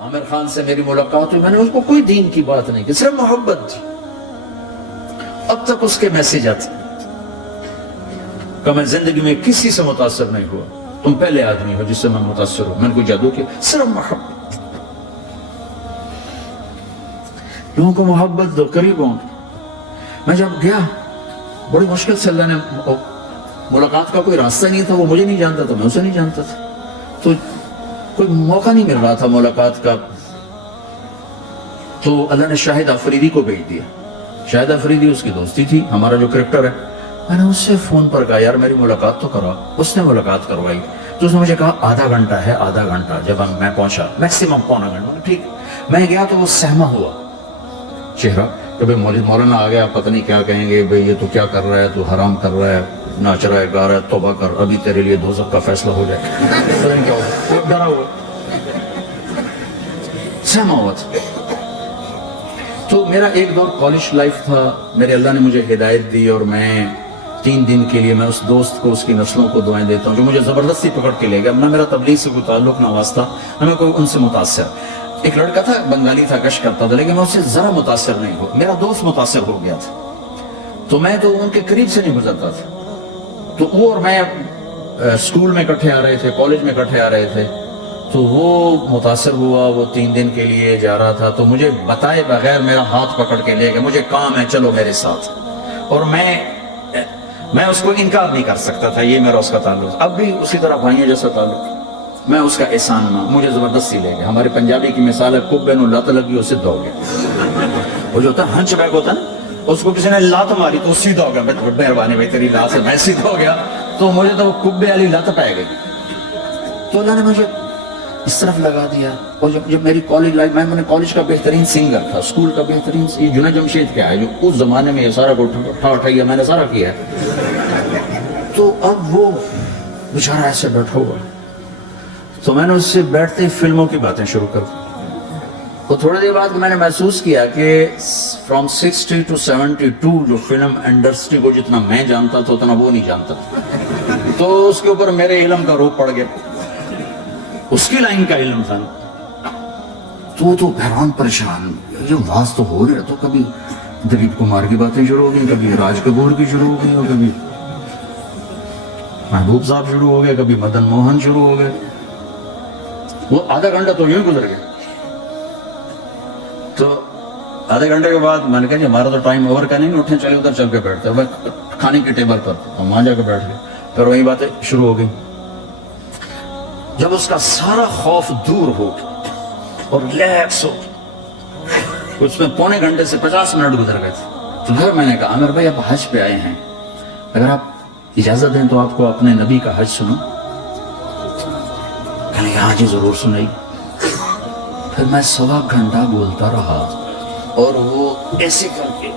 عامر خان سے میری ملاقات ہوئی, میں نے اس کو کوئی دین کی بات نہیں کی, صرف محبت تھی. اب تک اس کے میسج آتے کہ میں زندگی میں کسی سے متاثر نہیں ہوا, تم پہلے آدمی ہو جس سے میں متاثر ہوں. میں نے کوئی جادو کیا, صرف محبت. لوگوں کو محبت دو, قریب ہوں. میں جب گیا بڑی مشکل سے اللہ نے, ملاقات کا کوئی راستہ نہیں تھا, وہ مجھے نہیں جانتا تھا, میں اسے نہیں جانتا تھا, تو کوئی موقع نہیں مل رہا تھا ملاقات کا. تو اللہ نے شاہد آفریدی کو بھیج دیا. شاہد آفریدی اس کی دوستی تھی, ہمارا جو کرکٹر ہے. میں نے اس سے فون پر کہا یار میری ملاقات تو کروا. اس نے ملاقات کروائی. تو اس نے مجھے کہا آدھا گھنٹہ ہے, آدھا گھنٹہ. جب میں پہنچا میکسیمم پونا گھنٹہ, ٹھیک. میں گیا تو وہ سہما ہوا چہرہ کہ بھئی مولانا آ گیا, پتہ نہیں کیا کہیں گے, بھئی یہ تو کیا کر رہا ہے, تو حرام کر رہا ہے, ناچ رہا ہے, گا رہا ہے, توبہ کر, ابھی تیرے لیے دوزخ کا فیصلہ ہو جائے. پتہ نہیں کیا ہوا, ڈرا ہوا, سہما ہوا تھا. تو میرا ایک دور کالج لائف تھا. میرے اللہ نے مجھے ہدایت دی, اور میں 3 دن کے لیے میں اس دوست کو, اس کی نسلوں کو دعائیں دیتا ہوں جو مجھے زبردستی پکڑ کے لے گیا. نہ میرا تبلیغ سے کوئی تعلق, نہ واسطہ, نہ میں کوئی ان سے متاثر. ایک لڑکا تھا, بنگالی تھا, کش کرتا تھا, لیکن میں اس سے ذرا متاثر نہیں ہوا. میرا دوست متاثر ہو گیا تھا, تو میں تو ان کے قریب سے نہیں گزرتا تھا. تو وہ اور میں اسکول میں اکٹھے آ رہے تھے, کالج میں اکٹھے آ رہے تھے. تو وہ متاثر ہوا, وہ 3 دن کے لیے جا رہا تھا. تو مجھے بتائے بغیر میرا ہاتھ پکڑ کے لے گیا, مجھے کام ہے, چلو میرے ساتھ. اور میں اس کو انکار نہیں کر سکتا تھا, یہ میرا اس کا تعلق. اب بھی اسی طرح بھائیوں جیسا تعلق. میں اس کا احسان مان, مجھے زبردستی لے گیا. ہمارے پنجابی کی مثال ہے, کبے نو لت لگی, اس سے دو گیا. وہ جو ہوتا ہے ہنچ بیک ہوتا ہے نا, اس کو کسی نے لات ماری تو سیدھا ہو گیا. مہربانی بھائی تیری لات سے میں سیدھا ہو گیا. تو مجھے تو کبے والی لت پہ گئی. تو اللہ نے مجھے اس طرف لگا دیا. اور جب میری کالج لائف, میں نے کالج کا بہترین سنگر تھا, اسکول کا بہترین, یہ جنید جمشید کیا ہے جو اس زمانے میں یہ سارا کو اٹھایا, میں نے سارا کیا ہے. تو اب وہ بیچارہ ایسے بیٹھا ہوا. تو میں نے اس سے بیٹھتے ہی فلموں کی باتیں شروع کر دی. تو تھوڑے دیر بعد میں نے محسوس کیا کہ فرام 60 to 72 جو فلم انڈسٹری کو جتنا میں جانتا تھا اتنا وہ نہیں جانتا تھا. تو اس کے اوپر میرے علم کا روپ پڑ گیا, اس کی لائن کا علم تھا. تو حیران پریشان, یہ واز تو ہو رہا, تو کبھی دلیپ کمار کی باتیں شروع ہو گئی, کبھی راج کپور کی شروع ہو گئی, اور کبھی محبوب صاحب شروع ہو گئے, کبھی مدن موہن شروع ہو گئے. وہ آدھا گھنٹہ تو یوں گزر گیا. تو آدھے گھنٹے کے بعد میں نے کہا جی ہمارا تو ٹائم اوور کا نہیں, اٹھیں چلے ادھر چل کے بیٹھتے. میں کھانے کی ٹیبل پر ہم وہاں جا کے بیٹھ گئے. پھر وہی باتیں شروع ہو گئی. جب اس کا سارا خوف دور ہو اور ریلیکس ہو, اس میں پونے گھنٹے سے 50 منٹ گزر گئے تھے. تو پھر میں نے کہا عامر بھائی آپ حج پہ آئے ہیں, اگر آپ اجازت دیں تو آپ کو اپنے نبی کا حج سنوں. کہنے ہاں جی ضرور سنائی. پھر میں 1.25 گھنٹہ بولتا رہا, اور وہ ایسے کر کے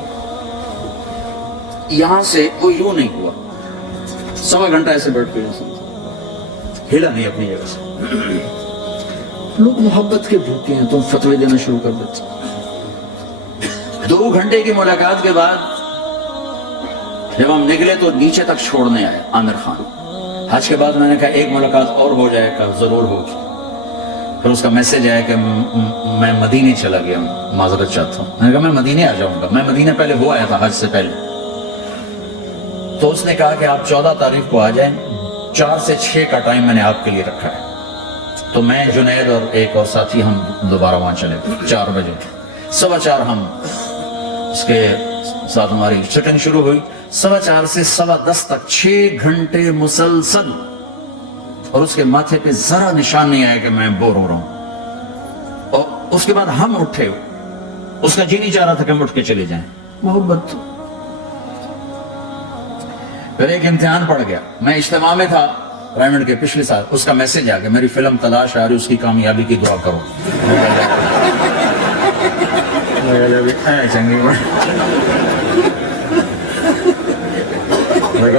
یہاں سے وہ یوں نہیں ہوا, 1.25 گھنٹہ ایسے بیٹھ کے ہلا نہیں اپنی جگہ سے. لوگ محبت کے بھوکے ہیں, تم فتوے دینا شروع کر دیتے. 2 گھنٹے کی ملاقات کے بعد جب ہم نکلے تو نیچے تک چھوڑنے آئے عامر خان. حج کے بعد میں نے کہا ایک ملاقات اور ہو جائے, کہ ضرور ہوگی. پھر اس کا میسج آیا کہ میں مدینے چلا گیا ہوں, معذرت چاہتا ہوں. میں نے کہا میں مدینے آ جاؤں گا, میں مدینے پہلے وہ آیا تھا حج سے پہلے. تو اس نے کہا کہ آپ 14 تاریخ کو آ جائیں, 4 سے 6 کا ٹائم میں نے آپ کے لیے رکھا ہے. تو میں جنید اور ایک اور ساتھی ہم دوبارہ وہاں چلے گئے 4 بجے. 4:15 ہم اس کے ساتھ ہماری سٹنگ شروع ہوئی. 4:15 سے 10:15 تک 6 گھنٹے مسلسل, اور اس کے ماتھے پہ ذرا نشان نہیں آیا کہ میں بور ہو رہا ہوں. اور اس کے بعد ہم اٹھے, اس کا جی نہیں چاہ رہا تھا کہ ہم اٹھ کے چلے جائیں. محبت. پھر ایک امتحان پڑ گیا. میں اجتماع میں تھا رائمنڈ کے پچھلے سال, اس کا میسج آ گیا میری فلم تلاش آ رہی, اس کی کامیابی کی دعا کرو.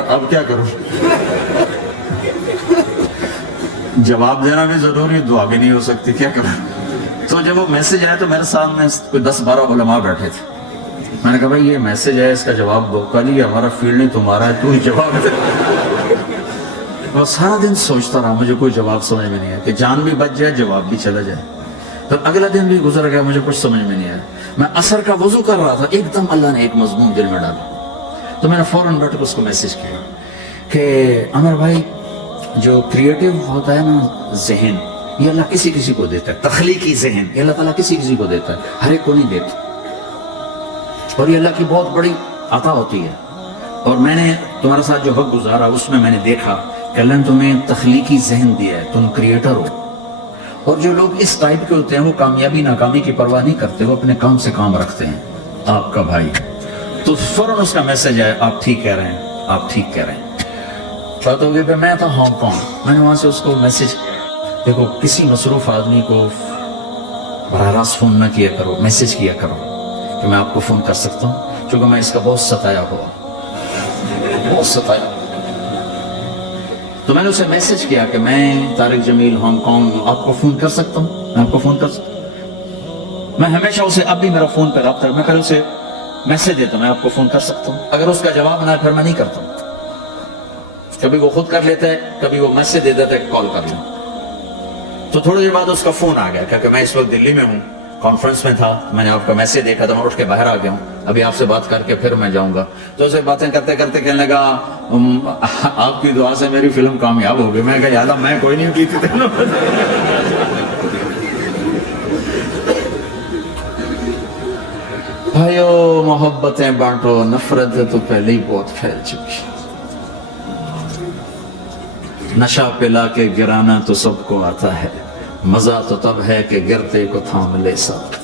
اب کیا کروں, جواب دینا بھی ضروری, دعا بھی نہیں ہو سکتی, کیا کروں. تو جب وہ میسج آیا تو میرے سامنے کوئی 10-12 علماء بیٹھے تھے. میں نے کہا بھائی یہ میسج ہے, اس کا جواب دو. کل ہی ہمارا فیلڈ نہیں تمہارا ہے, تو ہی جواب دے. وہ سارا دن سوچتا رہا, مجھے کوئی جواب سمجھ میں نہیں آیا کہ جان بھی بچ جائے, جواب بھی چلا جائے. تو اگلا دن بھی گزر گیا, مجھے کچھ سمجھ میں نہیں آیا. میں عصر کا وضو کر رہا تھا, ایک دم اللہ نے ایک مضمون دل میں ڈالا. تو میں نے فوراً بیٹھ کے اس کو میسج کیا کہ عمر بھائی, جو کریٹو ہوتا ہے نا ذہن, یہ اللہ کسی کسی کو دیتا ہے. تخلیقی ذہن یہ اللہ تعالیٰ کسی کسی کو دیتا ہے, ہر ایک کو نہیں دیتا, اور یہ اللہ کی بہت بڑی عطا ہوتی ہے. اور میں نے تمہارے ساتھ جو وقت گزارا اس میں نے دیکھا کہ اللہ نے تمہیں تخلیقی ذہن دیا ہے, تم کریٹر ہو. اور جو لوگ اس ٹائپ کے ہوتے ہیں وہ کامیابی ناکامی کی پرواہ نہیں کرتے, وہ اپنے کام سے کام رکھتے ہیں. آپ کا بھائی تو فوراً اس کا میسج آیا, آپ ٹھیک کہہ رہے ہیں, آپ ٹھیک کہہ رہے ہیں. بات ہوگی پہ میں تھا ہانگ کانگ, میں نے وہاں سے اس کو میسج کیا. دیکھو کسی مصروف آدمی کو براہ راست فون نہ کیا کرو, میسج کیا کرو کہ میں آپ کو فون کر سکتا ہوں, کیونکہ میں اس کا بہت ستایا ہوا, بہت ستایا. تو میں نے اسے میسج کیا کہ میں طارق جمیل ہانگ کانگ آپ کو فون کر سکتا ہوں, میں آپ کو فون کر سکتا ہوں. میں ہمیشہ اسے, اب بھی میرا فون پہ رابطہ ہے, میں پہلے اسے میسج دیتا ہوں میں آپ کو فون کر سکتا ہوں. اگر اس کا جواب نہ پھر میں نہیں کرتا ہوں. کبھی وہ خود کر لیتا ہے, کبھی وہ میسج دے دیتا ہے کال کر لوں. تو تھوڑی دیر بعد اس کا فون آ گیا کہ میں اس وقت دلی میں ہوں, کانفرنس میں تھا, میں نے آپ کا میسج دیکھا تھا, میں اٹھ کے باہر آ گیا ہوں, ابھی آپ سے بات کر کے پھر میں جاؤں گا. تو اسے باتیں کرتے کرتے کہنے لگا آپ کی دعا سے میری فلم کامیاب ہو گئی. میں کہا یالا میں کوئی نہیں کی تھی. بھائیو محبتیں بانٹو, نفرت تو پہلے ہی بہت پھیل چکی. نشہ پلا کے گرانا تو سب کو آتا ہے, مزہ تو تب ہے کہ گرتے کو تھام لے سب.